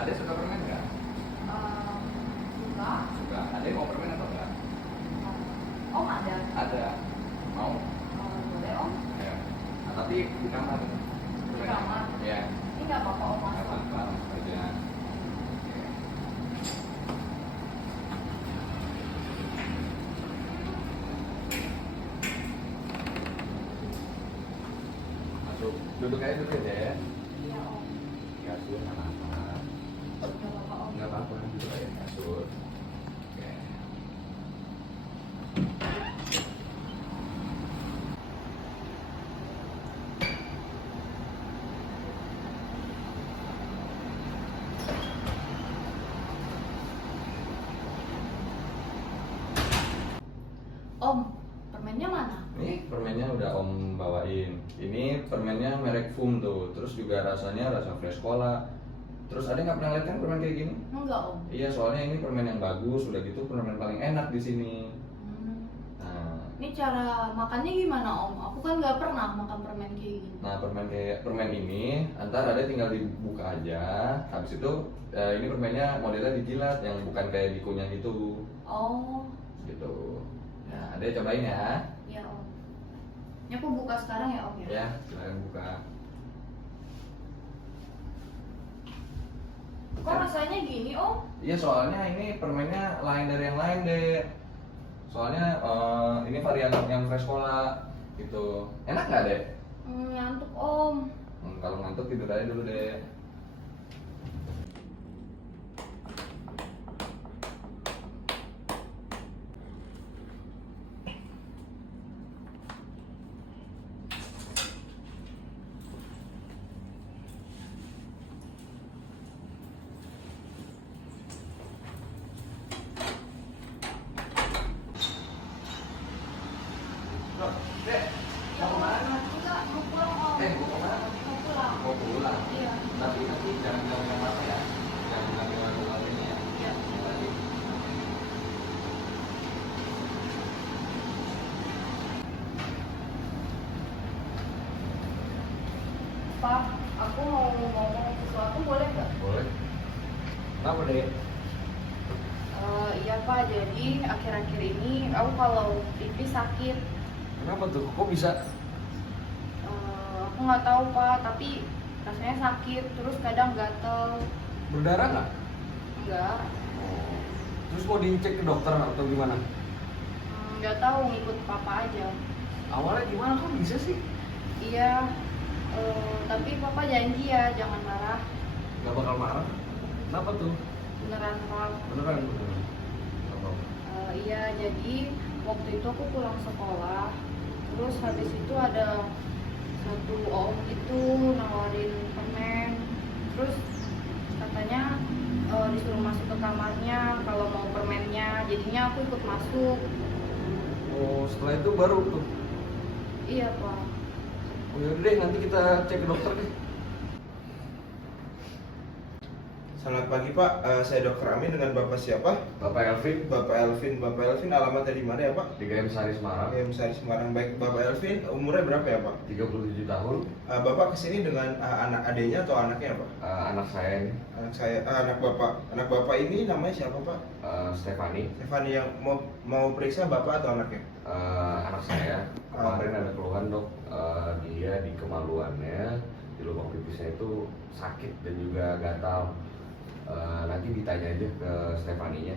Ada suka permen nggak? Suka. Suka. Ada yang mau permen atau enggak? Om ada. Ada. Mau? Boleh om. Ya. Nah, tapi di kamar. Di kamar. Ya. Ini nggak apa-apa om Nggak masuk. apa-apa, masuk aja. Oke. Masuk. Duduk aja dulu ya. Iya om. Kasur nggak apa-apa. Nggak apa-apa om. Nggak apa-apa, duduk aja kasur. Oke. Om, permennya mana? Nih permennya udah om bawain. Ini permennya merek Fum tuh. Terus juga rasanya rasa fresh cola. Terus ada nggak pernah lihat kan permen kayak gini? Enggak om. Iya, soalnya ini permen yang bagus. Udah gitu permen paling enak di sini. Hmm. Nah, Ini cara makannya gimana om? Aku kan nggak pernah makan permen kayak gini. permen ini antar ada tinggal dibuka aja. Habis itu ini permennya modelnya dijilat yang bukan kayak dikunyah gitu. Oh, Gitu. Nah, ada cobain ya. iya om. Ini aku buka sekarang ya om ya? Ya, silakan buka. Kok rasanya gini om? Iya, soalnya ini permennya lain dari yang lain deh. Soalnya ini varian yang fresh cola gitu. Enak nggak deh? Ngantuk om. Kalau ngantuk tidur aja dulu deh. Loh, Dek, mau kemana? Enggak, mau pulang om. Mau kemana? Mau pulang. Mau pulang. Iya. Tapi nanti jangan bilang yang mana ya. Jangan bilang yang mana ini ya. Iya. Tadi. Pak, aku mau ngomong sesuatu boleh nggak? Boleh. Kenapa deh? Iya Pak, jadi akhir-akhir ini aku kalau pipi sakit. Kenapa tuh? Kok bisa? Aku nggak tahu Pak, tapi rasanya sakit, terus kadang gatel. Berdarah nggak? Enggak, Terus mau dicek ke dokter atau gimana? nggak tahu ngikut papa aja. Awalnya gimana kok bisa sih? Iya, tapi papa janji ya jangan marah. Gak bakal marah? Kenapa tuh? Beneran Pak. Beneran? Iya, jadi waktu itu aku pulang sekolah, terus habis itu ada satu om itu nawarin permen, terus katanya disuruh masuk ke kamarnya kalau mau permennya, jadinya aku ikut masuk. Oh, setelah itu baru tuh. Iya Pak. Oh yaudah deh, nanti kita cek ke dokter deh. Selamat pagi Pak, saya Dr. Amin dengan Bapak siapa? Bapak Elvin, Bapak Elvin alamatnya di mana ya Pak? 3M Sari Semarang, Sari Semarang. Baik, Bapak Elvin umurnya berapa ya Pak? 37 tahun. Bapak kesini dengan anak adiknya atau anaknya Pak? Anak saya ini, Anak Bapak ini namanya siapa Pak? Stefani. Stefani yang mau periksa Bapak atau anaknya? Anak saya kemarin ada keluhan dok, dia di kemaluannya di lubang pipisnya itu sakit dan juga gatal. Nanti ditanya aja ke Stefaninya.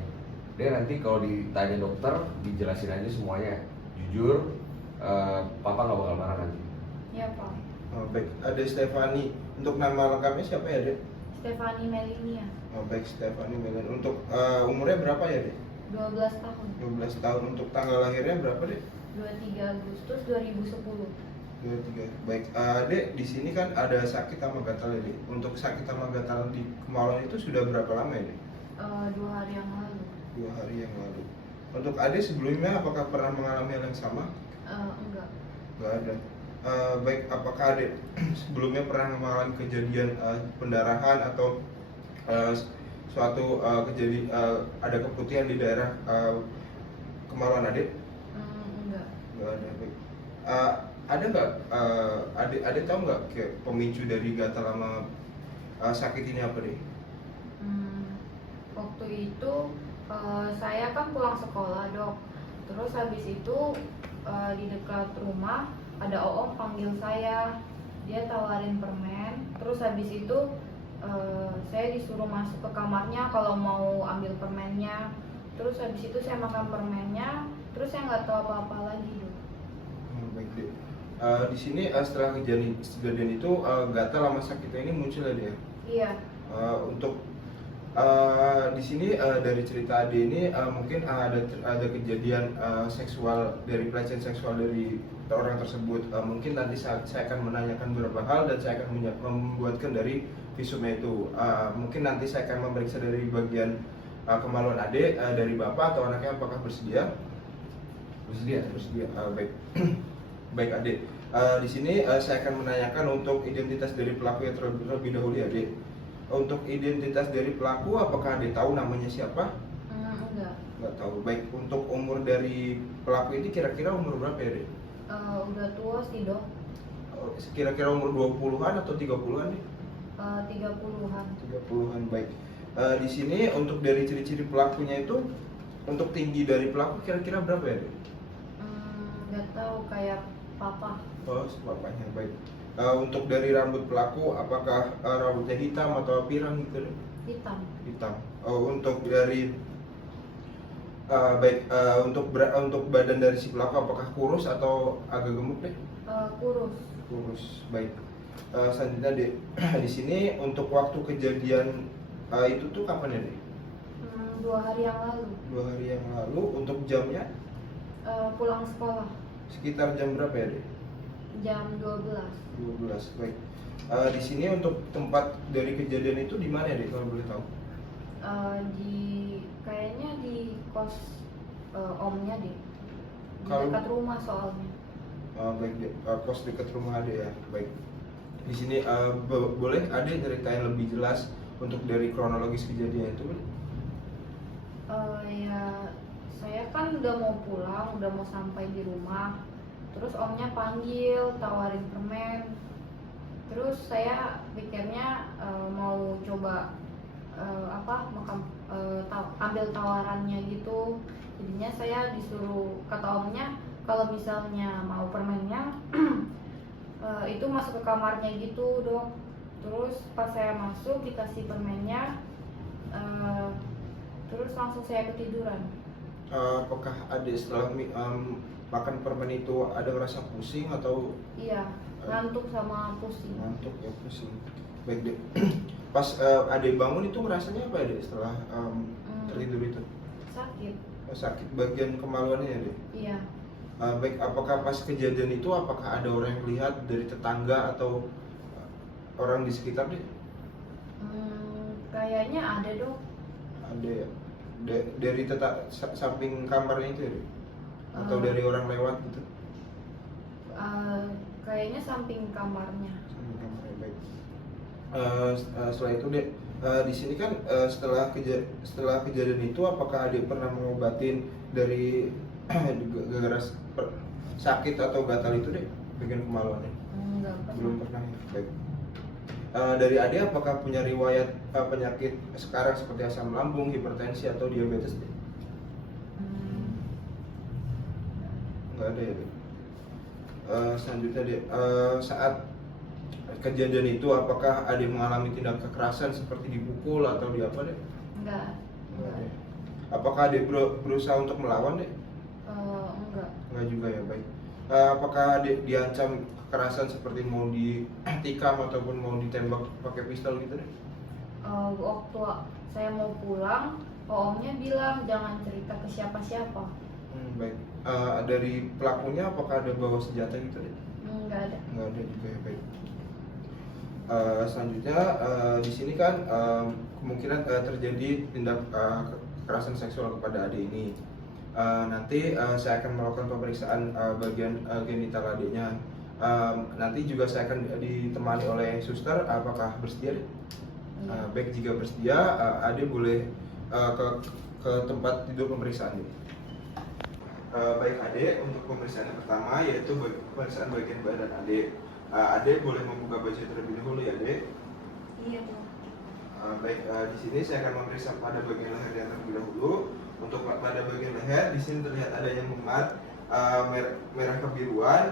Dia nanti kalau ditanya dokter dijelasin aja semuanya. Jujur, papa nggak bakal marah nanti. Iya Pak. Baik, ada Stefani. Untuk nama lengkapnya siapa ya Dek? Stefani Melinia, Baik, Stefani Melen. Untuk umurnya berapa ya Dek? 12 tahun, 12 tahun. Untuk tanggal lahirnya berapa Dek? 23 Agustus 2010. 23. Baik, Dek, di sini kan ada sakit sama gatal ya, Dek. Untuk sakit sama gatal di kemaluan itu sudah berapa lama ya, Dek? 2 hari yang lalu. 2 hari yang lalu. Untuk Ade sebelumnya apakah pernah mengalami hal yang sama? Enggak. Enggak ada. Baik, apakah Ade sebelumnya pernah mengalami kejadian pendarahan atau suatu kejadian ada keputihan di daerah kemaluan Ade? Enggak. Enggak ada. Baik. Ada nggak adik tahu nggak kayak pemicu dari gatal sama sakit ini apa deh? waktu itu saya kan pulang sekolah dok. Terus habis itu di dekat rumah ada om panggil saya, dia tawarin permen. Terus habis itu saya disuruh masuk ke kamarnya kalau mau ambil permennya. Terus habis itu saya makan permennya, terus saya nggak tahu apa-apa lagi dok. Baik deh. Di sini setelah kejadian itu gatal sama sakitnya ini muncul ya dia. Iya. Untuk di sini dari cerita Ade ini mungkin ada kejadian seksual dari pelecehan seksual dari orang tersebut. Mungkin nanti saya akan menanyakan beberapa hal dan saya akan membuatkan dari visumnya itu. Mungkin nanti saya akan memeriksa dari bagian kemaluan Ade dari bapak atau anaknya apakah bersedia? Bersedia. Baik. Baik Ade. Di sini saya akan menanyakan untuk identitas dari pelaku yang terlebih dahulu ya Ade. Untuk identitas dari pelaku, apakah Ade tahu namanya siapa? Enggak. Nggak tahu. Baik, untuk umur dari pelaku ini kira-kira umur berapa ya, Ade? Udah tua sih dok. Kira-kira umur 20-an atau 30-an nih? 30-an. 30-an, baik. Di sini untuk dari ciri-ciri pelakunya itu, untuk tinggi dari pelaku kira-kira berapa ya, Ade? Nggak tahu, kayak papa. Oh, bapaknya, baik. Untuk dari rambut pelaku, apakah rambutnya hitam atau pirang gitu? Ade? Hitam. Hitam. Untuk dari untuk badan dari si pelaku apakah kurus atau agak gemuk deh? Kurus. Kurus, baik. Selanjutnya deh, di sini untuk waktu kejadian itu tuh kapan ya deh? 2 hari yang lalu. 2 hari yang lalu. Untuk jamnya Pulang sekolah sekitar jam berapa ya deh? jam 12. 12, baik. Di sini untuk tempat dari kejadian itu di mana ya deh kalau boleh tahu? Kayaknya di kos omnya deh. Di Kalau- dekat rumah soalnya. Baik deh, kos dekat rumah Ade ya, baik. Di sini boleh Ade ceritain lebih jelas untuk dari kronologis kejadian itu? Ya saya kan udah mau pulang, udah mau sampai di rumah. Terus omnya panggil, tawarin permen. Terus saya pikirnya mau coba ambil tawarannya gitu. Jadinya saya disuruh, kata omnya kalau misalnya mau permennya itu masuk ke kamarnya gitu dok. Terus pas saya masuk dikasih permennya, terus langsung saya ketiduran. Apakah Ade setelah makan permen itu ada ngerasa pusing atau Iya, ngantuk sama pusing. ngantuk ya, pusing? Baik deh. Pas Ade bangun itu ngerasanya apa Ade setelah tertidur itu? Sakit. Sakit bagian kemaluannya ya deh? Iya. Baik, apakah pas kejadian itu apakah ada orang yang lihat dari tetangga atau orang di sekitar deh? Kayaknya ada dok. Ada ya? Dari samping kamarnya itu ya deh? Atau dari orang lewat gitu? Kayaknya samping kamarnya. Samping kamarnya, baik. Setelah itu deh, di sini kan setelah kejadian itu apakah Ade pernah mengobatin dari gara-gara sakit atau gatal itu deh bagian kemaluannya? Enggak pernah. Belum pernah ya, baik. Dari Ade apakah punya riwayat penyakit sekarang seperti asam lambung, hipertensi atau diabetes deh? Nggak ada ya deh. Selanjutnya deh, saat kejadian itu apakah Ade mengalami tindak kekerasan seperti dipukul atau di apa deh? Enggak. Nggak ada. Apakah Ade berusaha untuk melawan deh? Enggak. Enggak juga ya, baik. Apakah Ade diancam kekerasan seperti mau ditikam ataupun mau ditembak pakai pistol gitu deh? Waktu saya mau pulang, omnya bilang jangan cerita ke siapa-siapa. Baik. Dari pelakunya apakah ada bawa senjata gitu deh? Enggak ada. Nggak ada juga ya, baik. Selanjutnya di sini kan kemungkinan terjadi tindak kekerasan seksual kepada Ade ini. Nanti saya akan melakukan pemeriksaan bagian genital adiknya. Nanti juga saya akan ditemani oleh suster. Apakah bersedia? Iya. Baik, jika bersedia, Ade boleh ke tempat tidur pemeriksaan ini. Baik Ade, untuk pemeriksaan yang pertama yaitu pemeriksaan bagian badan Ade. Ade boleh membuka baju terlebih dahulu ya Ade. Iya dok. Di sini saya akan memeriksa pada bagian leher yang terlebih dahulu. Untuk pada bagian leher, di sini terlihat adanya memar merah kebiruan.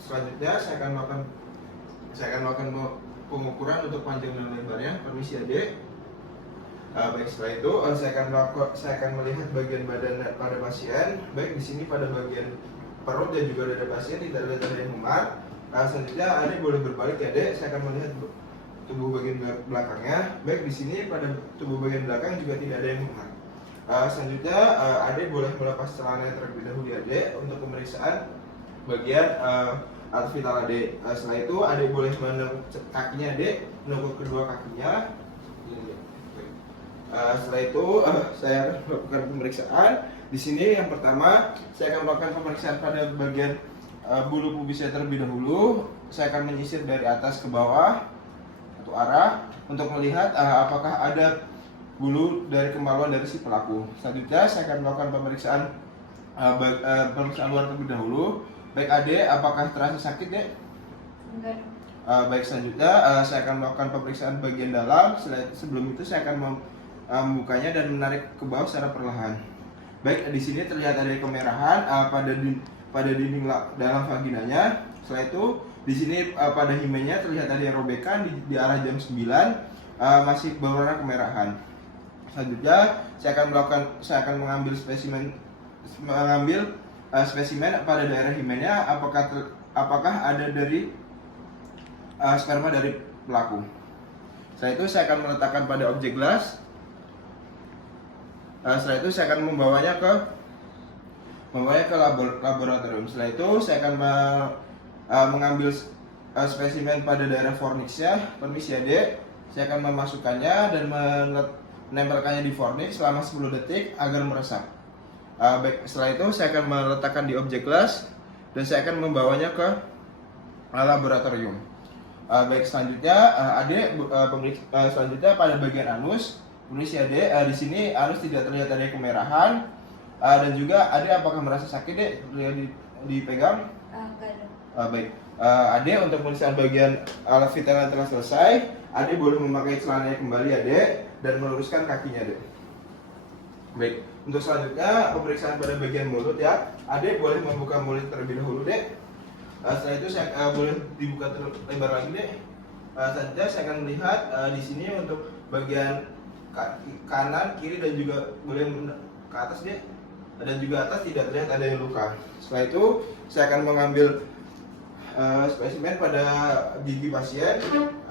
Selanjutnya saya akan melakukan pengukuran untuk panjang dan lebarnya. Permisi adik. Setelah itu saya akan melihat bagian badan pada pasien. Baik, di sini pada bagian perut dan juga dada pasien tidak ada tanda yang memar. Selanjutnya adik boleh berbalik ya adik. Saya akan melihat tubuh bagian belakangnya. Baik, di sini pada tubuh bagian belakang juga tidak ada yang memar. Selanjutnya adik boleh melepas celana terlebih dahulu ya adik untuk pemeriksaan bagian atas vital adik. Setelah itu adik boleh menekuk kakinya adik, menekuk kedua kakinya. Setelah itu saya akan melakukan pemeriksaan. Di sini yang pertama saya akan melakukan pemeriksaan pada bagian bulu pubisnya terlebih dahulu. Saya akan menyisir dari atas ke bawah satu arah untuk melihat apakah ada bulu dari kemaluan dari si pelaku. Selanjutnya saya akan melakukan pemeriksaan luar terlebih dahulu. Baik adik, apakah terasa sakit dek? Enggak. Baik, selanjutnya saya akan melakukan pemeriksaan bagian dalam. Sebelum itu saya akan membukanya dan menarik ke bawah secara perlahan. Baik, di sini terlihat ada kemerahan pada dinding dalam vaginanya. Setelah itu di sini pada himennya terlihat ada robekan di arah jam 9, masih berwarna kemerahan. Selanjutnya saya akan mengambil spesimen pada daerah himennya, apakah ada dari sperma dari pelaku. Setelah itu saya akan meletakkan pada objek gelas. Setelah itu saya akan membawanya ke laboratorium. Setelah itu saya akan mengambil spesimen pada daerah fornixnya. Permisi adik, saya akan memasukkannya dan menempelkannya di fornix selama 10 detik agar meresap. Baik, setelah itu saya akan meletakkan di objek gelas dan saya akan membawanya ke laboratorium. Baik, selanjutnya selanjutnya pada bagian anus. Permisi adik, di sini anus tidak terlihat ada kemerahan dan juga adik apakah merasa sakit dek dipegang? Enggak ada. Baik, adik untuk pemeriksaan bagian alat vital yang telah selesai. Adik boleh memakai celananya kembali adik dan meluruskan kakinya adik. Baik, untuk selanjutnya pemeriksaan pada bagian mulut ya. Adik boleh membuka mulut terlebih dahulu dek. Setelah itu saya boleh dibuka lebar lagi dek. Selanjutnya saya akan melihat di sini untuk bagian kanan, kiri dan juga boleh ke atas dek. Dan juga atas tidak terlihat ada yang luka. Setelah itu saya akan mengambil spesimen pada gigi pasien.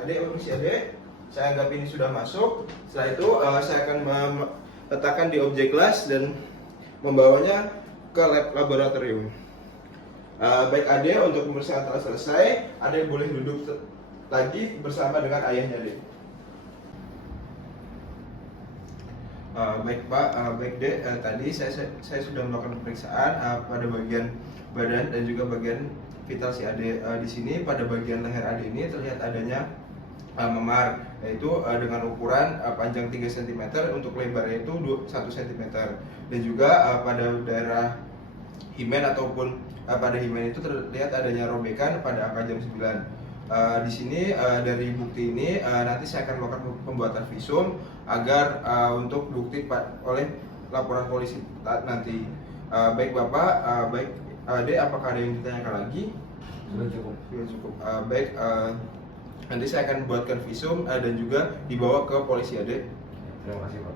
Adik, permisi adik. Saya anggap ini sudah masuk. Setelah itu saya akan letakkan di objek gelas dan membawanya ke lab laboratorium. Baik adik, untuk pemeriksaan telah selesai. Adik boleh duduk lagi bersama dengan ayahnya adik. Baik Pak, baik Dek, tadi saya sudah melakukan pemeriksaan pada bagian badan dan juga bagian vital si Ade. Di sini pada bagian leher Ade ini terlihat adanya memar, yaitu dengan ukuran panjang 3 cm, untuk lebarnya itu 1 cm, dan juga pada daerah himen ataupun pada himen itu terlihat adanya robekan pada angka jam 9. Di sini dari bukti ini nanti saya akan melakukan pembuatan visum agar untuk bukti oleh laporan polisi nanti. Baik Bapak, baik Dek, apakah ada yang ditanyakan lagi? Sudah cukup. Sudah cukup. Baik, nanti saya akan buatkan visum dan juga dibawa ke polisi Dek. Terima kasih Pak.